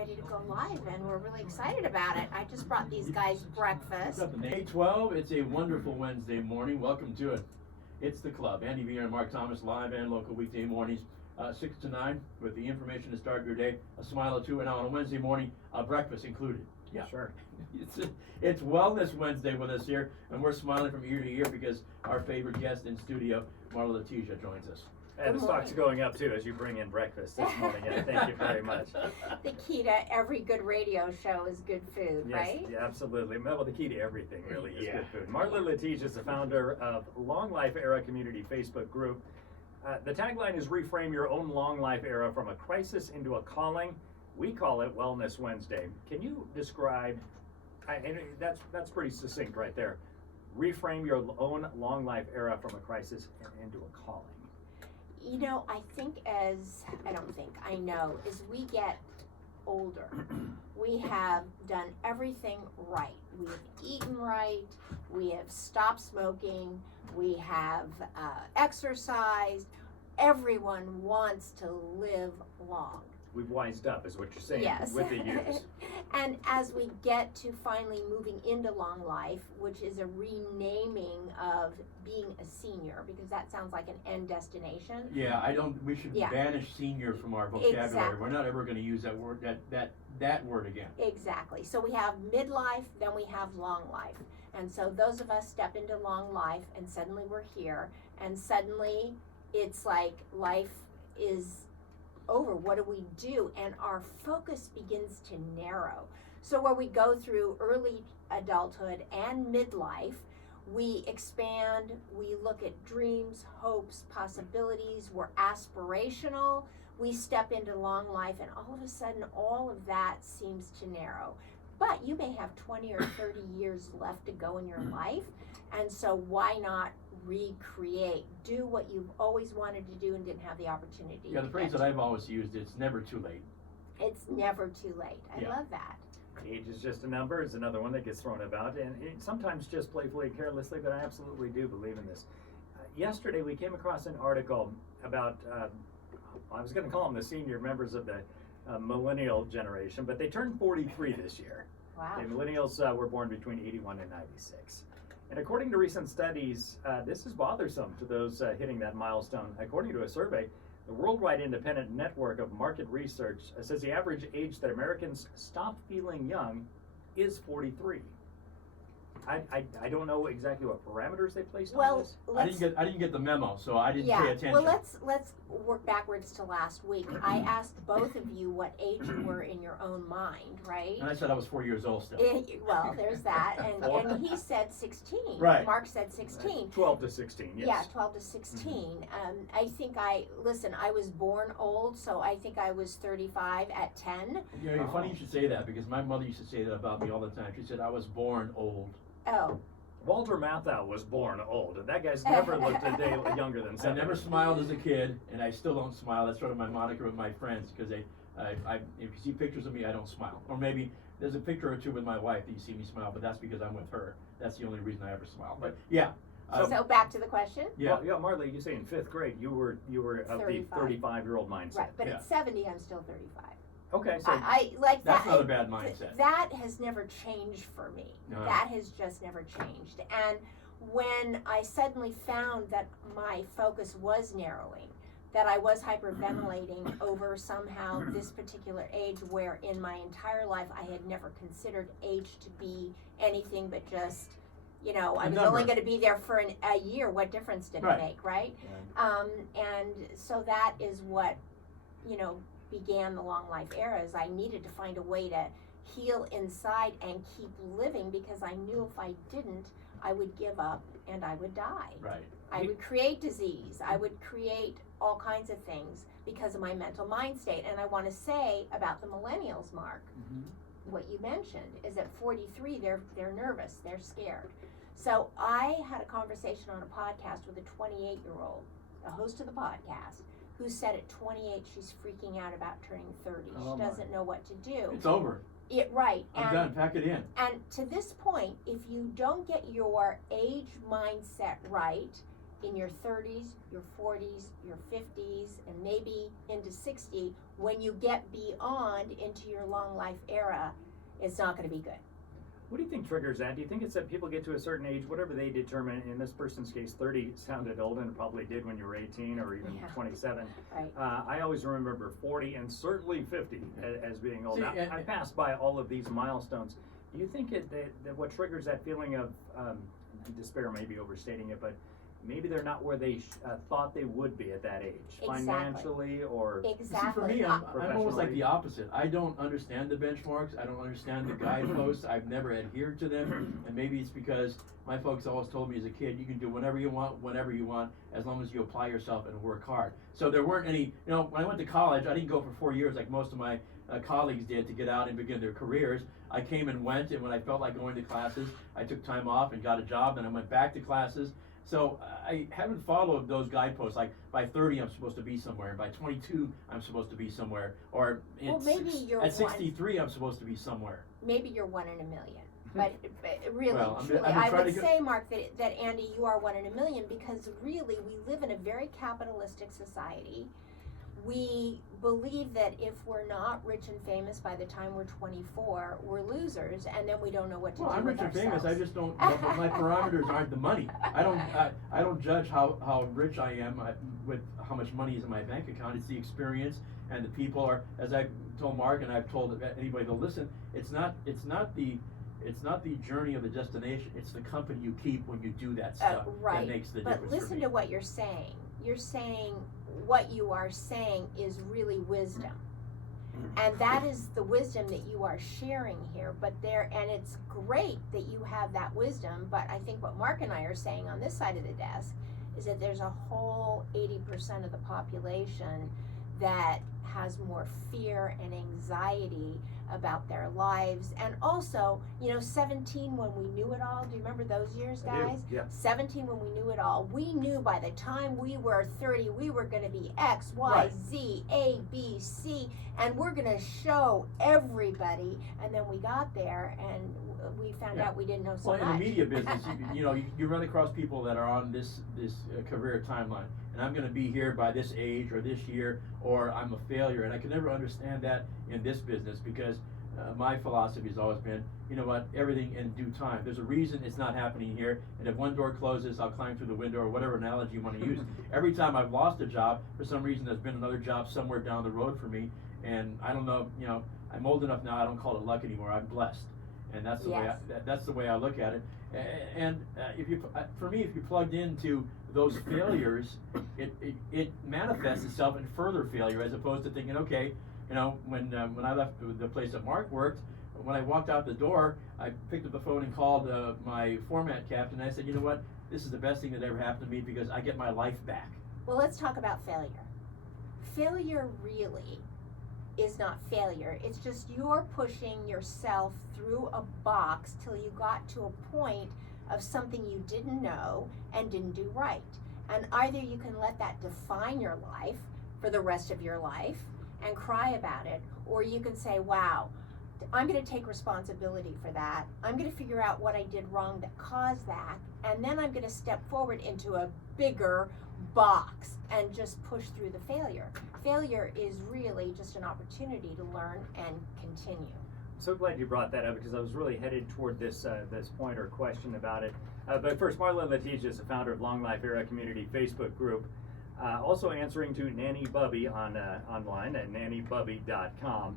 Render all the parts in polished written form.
ready to go live, and we're really excited about it. I just brought these guys breakfast. 8:12. It's a wonderful Wednesday morning. Welcome to it. It's the club. Andy Vieira and Mark Thomas, live and local weekday mornings, 6 to 9, with the information to start your day, a smile or two, and on a Wednesday morning, breakfast included. Yeah, sure. It's Wellness Wednesday with us here, and we're smiling from ear to ear because our favorite guest in studio, Marla Letitia, joins us. And the stock's going up too as you bring in breakfast this morning. And thank you very much. The key to every good radio show is good food, yes, right? Yeah, absolutely. Well, the key to everything really is good food. Marla Letitia is the founder of Long Life Era Community Facebook group. The tagline is reframe your own long life era from a crisis into a calling. We call it Wellness Wednesday. Can you describe, and that's pretty succinct right there, reframe your own long life era from a crisis into a calling? You know, I know, as we get older, we have done everything right. We have eaten right, we have stopped smoking, we have exercised. Everyone wants to live long. We've wised up, is what you're saying, yes. With the years. And as we get to finally moving into long life, which is a renaming of being a senior, because that sounds like an end destination. Yeah, we should banish senior from our vocabulary. Exactly. We're not ever going to use that word, that word again. Exactly. So we have midlife, then we have long life. And so those of us step into long life, and suddenly we're here, and suddenly it's like life is over. What do we do? And our focus begins to narrow. So where we go through early adulthood and midlife, we expand, we look at dreams, hopes, possibilities, we're aspirational, we step into long life, and all of a sudden all of that seems to narrow. But you may have 20 or 30 years left to go in your life, and so why not recreate, do what you've always wanted to do and didn't have the opportunity to. Yeah, the phrase that I've always used, it's never too late. It's never too late. I love that. Age is just a number is another one that gets thrown about, and sometimes just playfully and carelessly, but I absolutely do believe in this. Yesterday we came across an article about, I was going to call them the senior members of the millennial generation, but they turned 43 this year. Wow. The millennials were born between 81 and 96. And according to recent studies, this is bothersome to those hitting that milestone. According to a survey, the worldwide independent network of market research says the average age that Americans stop feeling young is 43. I don't know exactly what parameters they placed on this. I didn't get the memo, so I didn't pay attention. Well, let's work backwards to last week. I asked both of you what age you were in your own mind, right? And I said I was 4 years old still. Well, there's that, and he said 16. Right. Mark said 16. 12 to 16. Yes. Yeah, 12 to 16. I think I was born old, so I think I was 35 at 10. You know, funny you should say that, because my mother used to say that about me all the time. She said I was born old. Oh. Walter Matthau was born old, and that guy's never looked a day younger than 70. I never smiled as a kid, and I still don't smile. That's sort of my moniker with my friends, because if you see pictures of me, I don't smile. Or maybe there's a picture or two with my wife that you see me smile, but that's because I'm with her. That's the only reason I ever smile. But yeah. So back to the question. Yeah, Marla, you say in 5th grade you were of 35. The 35-year-old mindset. Right, but at 70, I'm still 35. Okay, so I like that's that. Not a bad mindset. That has never changed for me. No. That has just never changed. And when I suddenly found that my focus was narrowing, that I was hyperventilating over somehow this particular age, where in my entire life I had never considered age to be anything but just, you know, I was only going to be there for a year. What difference did it make, right? And so that is what, you know, began the long life era. Is I needed to find a way to heal inside and keep living, because I knew if I didn't, I would give up and I would die. Right. I would create disease. I would create all kinds of things because of my mental mind state. And I want to say about the millennials, Mark, what you mentioned is at 43, they're nervous, they're scared. So I had a conversation on a podcast with a 28-year-old, the host of the podcast, who said at 28 she's freaking out about turning 30. She doesn't know what to do. It's over. Right. I'm done. Pack it in. And to this point, if you don't get your age mindset right, in your 30s, your 40s, your 50s, and maybe into 60, when you get beyond into your long life era, it's not going to be good. What do you think triggers that? Do you think it's that people get to a certain age, whatever they determine, in this person's case, 30 sounded old and it probably did when you were 18 or even 27. Right. I always remember 40 and certainly 50 as being old. See, Now, I passed by all of these milestones. Do you think that what triggers that feeling of despair, maybe overstating it, but maybe they're not where they thought they would be at that age, Exactly. financially or Exactly. See, for me, I'm almost like professionally? the opposite. I don't understand the benchmarks. I don't understand the guideposts. I've never adhered to them, and maybe it's because my folks always told me as a kid, you can do whatever you want, whenever you want, as long as you apply yourself and work hard. So there weren't any, when I went to college, I didn't go for 4 years like most of my colleagues did to get out and begin their careers. I came and went, and when I felt like going to classes, I took time off and got a job, then I went back to classes. So I haven't followed those guideposts, like by 30 I'm supposed to be somewhere, and by 22 I'm supposed to be somewhere, or maybe you're at 63 I'm supposed to be somewhere. Maybe you're 1 in a million. But really, Well, truly, I'm I trying would to say, Mark, that Andy, you are 1 in a million, because really we live in a very capitalistic society. We believe that if we're not rich and famous by the time we're 24, we're losers, and then we don't know what to Well, do I'm with rich and famous. ourselves. I just don't. My parameters aren't the money. I don't judge how rich I am with how much money is in my bank account. It's the experience and the people are. As I told Mark and I've told anybody that'll listen. It's not the journey of the destination. It's the company you keep when you do that stuff Right. that makes the But difference. listen for me. to what you're saying. You're saying what you are saying is really wisdom. And that is the wisdom that you are sharing here. And it's great that you have that wisdom, but I think what Mark and I are saying on this side of the desk is that there's a whole 80% of the population that has more fear and anxiety about their lives. And also, 17 when we knew it all. Do you remember those years, I do, guys? yeah. 17 when we knew it all. We knew by the time we were 30, we were going to be X, Y, Right. Z, A, B, C, and we're going to show everybody. And then we got there and we found Yeah. out we didn't know so Well, much. in the media business, you run across people that are on this career timeline, and I'm going to be here by this age or this year, or I'm a failure, and I can never understand that in this business because my philosophy has always been, you know what, everything in due time. There's a reason it's not happening here, and if one door closes, I'll climb through the window or whatever analogy you want to use. Every time I've lost a job, for some reason, there's been another job somewhere down the road for me, and I don't know, I'm old enough now. I don't call it luck anymore. I'm blessed. And that's the Yes. that's the way I look at it. And for me, if you're plugged into those failures, it manifests itself in further failure as opposed to thinking, okay, when I left the place that Mark worked, when I walked out the door, I picked up the phone and called my format captain. And I said, you know what, this is the best thing that ever happened to me because I get my life back. Well, let's talk about failure. Failure really is not failure. It's just you're pushing yourself through a box till you got to a point of something you didn't know and didn't do right. And either you can let that define your life for the rest of your life and cry about it, or you can say, wow, I'm going to take responsibility for that. I'm going to figure out what I did wrong that caused that, and then I'm going to step forward into a bigger box and just push through the failure. Failure is really just an opportunity to learn and continue. So glad you brought that up because I was really headed toward this point or question about it. But first, Marla Letitia is the founder of Long Life Era Community Facebook group. Also answering to Nanny Bubby online at nannybubby.com.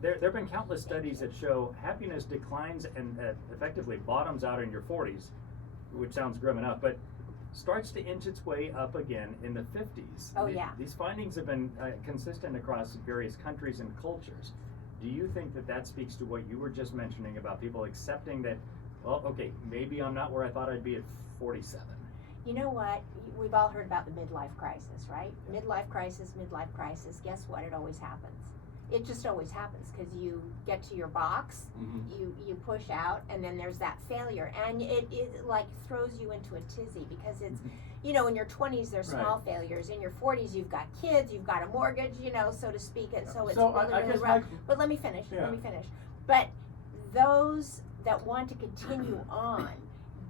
There have been countless studies that show happiness declines and effectively bottoms out in your 40s, which sounds grim enough, but starts to inch its way up again in the 50s. Oh, yeah. These findings have been consistent across various countries and cultures. Do you think that speaks to what you were just mentioning about people accepting that, well, okay, maybe I'm not where I thought I'd be at 47? You know what? We've all heard about the midlife crisis, right? Midlife crisis. Guess what? It always happens. It just always happens because you get to your box, you push out, and then there's that failure. And it like throws you into a tizzy because it's, in your 20s, there's small failures. In your 40s, you've got kids, you've got a mortgage, so to speak. And so it's really rough. But let me finish. But those that want to continue on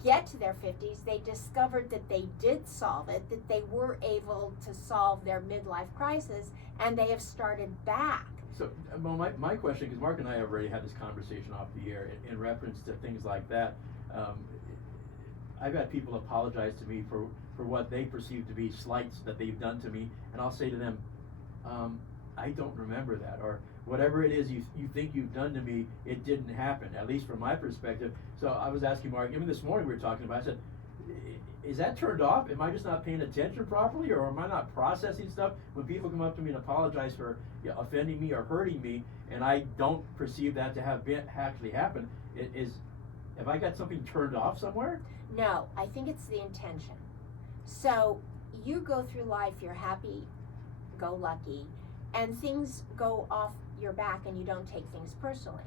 get to their 50s, they discovered that they did solve it, that they were able to solve their midlife crisis, and they have started back. So, well, my question, because Mark and I have already had this conversation off the air in reference to things like that. I've had people apologize to me for what they perceive to be slights that they've done to me, and I'll say to them, I don't remember that, or whatever it is you think you've done to me, it didn't happen, at least from my perspective. So I was asking Mark, even this morning we were talking about, I said, is that turned off? Am I just not paying attention properly, or am I not processing stuff? When people come up to me and apologize for offending me or hurting me, and I don't perceive that to have actually happened, have I got something turned off somewhere? No, I think it's the intention. So you go through life, you're happy, go lucky, and things go off your back and you don't take things personally.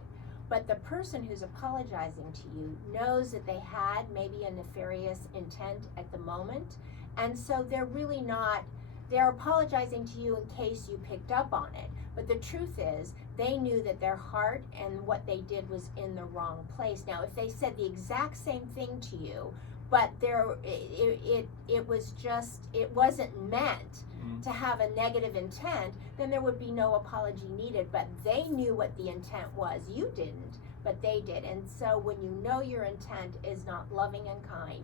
But the person who's apologizing to you knows that they had maybe a nefarious intent at the moment, and so they're really not, they're apologizing to you in case you picked up on it. But the truth is, they knew that their heart and what they did was in the wrong place. Now, if they said the exact same thing to you, but it was just, it wasn't meant to have a negative intent, then there would be no apology needed. But they knew what the intent was. You didn't, but they did. And so when you know your intent is not loving and kind,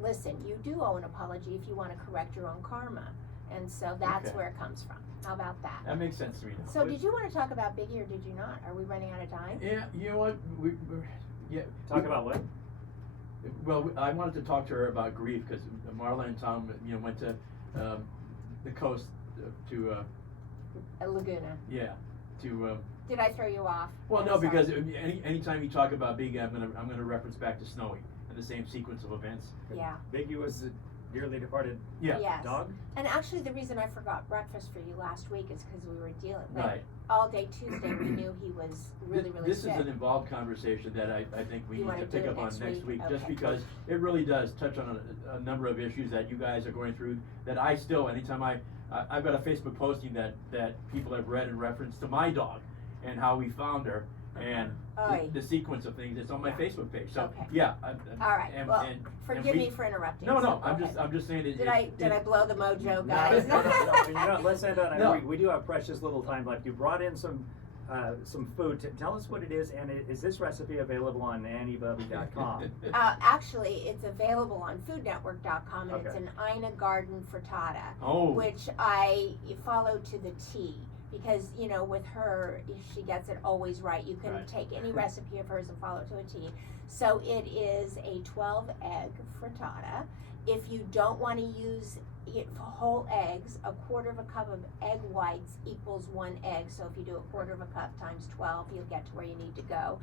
listen, you do owe an apology if you want to correct your own karma. And so that's Okay. where it comes from. How about that? That makes sense to me now. So did you want to talk about Biggie or did you not? Are we running out of time? Yeah, you know what? Talk about what? Well, I wanted to talk to her about grief because Marla and Tom, went to the coast to Laguna. Did I throw you off? Well, I'm no, sorry. because anytime you talk about Biggie, I'm gonna reference back to Snowy and the same sequence of events. Yeah. Biggie was a dearly departed Yeah. Yes. dog. And actually, the reason I forgot breakfast for you last week is because we were dealing with Right. all day Tuesday. We knew he was really This sick. is an involved conversation that I think we You need wanna to do pick it up on next next week, just Okay. because it really does touch on a number of issues that you guys are going through that I still, anytime I've got a Facebook posting that people have read in reference to my dog and how we found her and Oy. the sequence of things. It's on my Yeah. Facebook page. So Okay. yeah. All right. Well, forgive me for interrupting. No, So, I'm okay. just saying it. Did I blow the mojo, guys? No, let's end on. No. We do have precious little time left. You brought in some food. Tell us what it is, and is this recipe available on nannybubby.com? Actually, it's available on foodnetwork.com, and it's Okay. an Ina Garden frittata, Oh. which I follow to the T. Because, with her, she gets it always right. You can Right. take any recipe of hers and follow it to a T. So it is a 12-egg frittata. If you don't want to use whole eggs, a quarter of a cup of egg whites equals 1 egg. So if you do a quarter of a cup times 12, you'll get to where you need to go.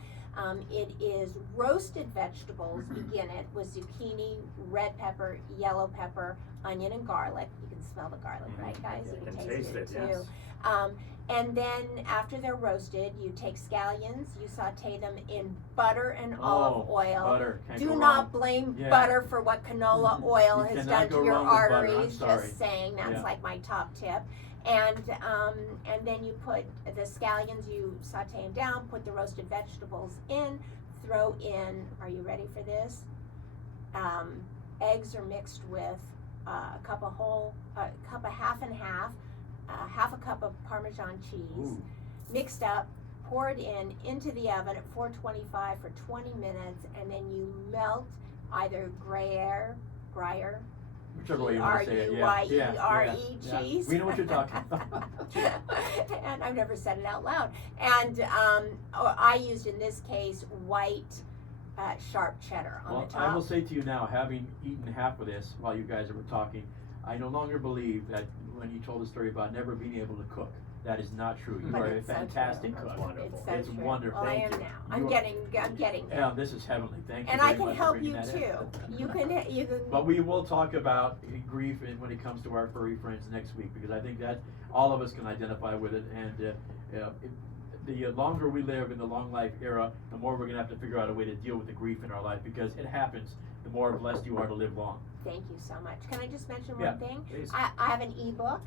It is roasted vegetables. Begin it with zucchini, red pepper, yellow pepper, onion, and garlic. You can smell the garlic, right, guys? Yeah, You I can can taste it too. yes. And then after they're roasted, you take scallions, you saute them in butter and olive oil. Butter. Can't Do go not wrong. blame Yeah. butter for what canola oil You has cannot done go to your wrong with butter, I'm arteries. sorry. Just saying, that's Yeah. like my top tip. And then you put the scallions, you saute them down, put the roasted vegetables in, throw in, are you ready for this? Eggs are mixed with a cup of half and half, half a cup of Parmesan cheese, Ooh. mixed up, pour it into the oven at 425 for 20 minutes, and then you melt either Gruyere, Whichever way you want to say it. Yeah. G-R-U-Y-E-R-E Yeah. cheese. We know what you're talking about. And I've never said it out loud. And I used, in this case, white sharp cheddar on Well, the top. I will say to you now, having eaten half of this while you guys were talking, I no longer believe that when you told the story about never being able to cook. That is not true. You But are a it's so fantastic true. cook. That's wonderful. It's so It's true. wonderful. Well, I Thank am you. now. I'm You are- getting there. Yeah, this is heavenly. Thank you And very I can much for help bringing you that in. too. You can. But we will talk about grief when it comes to our furry friends next week, because I think that all of us can identify with it. And the longer we live in the long life era, the more we're going to have to figure out a way to deal with the grief in our life, because it happens. The more blessed you are to live long. Thank you so much. Can I just mention Yeah, one thing? please. I have an ebook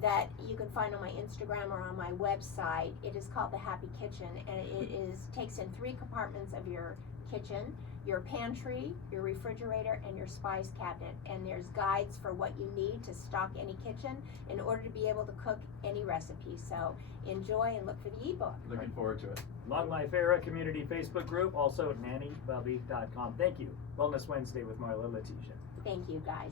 that you can find on my Instagram or on my website. It is called The Happy Kitchen, and it takes in 3 compartments of your kitchen. your pantry, your refrigerator, and your spice cabinet. And there's guides for what you need to stock any kitchen in order to be able to cook any recipe. So enjoy and look for the ebook. Looking forward to it. Long Life Era Community Facebook group, also nannybubby.com. Thank you. Wellness Wednesday with Marla Letitia. Thank you, guys.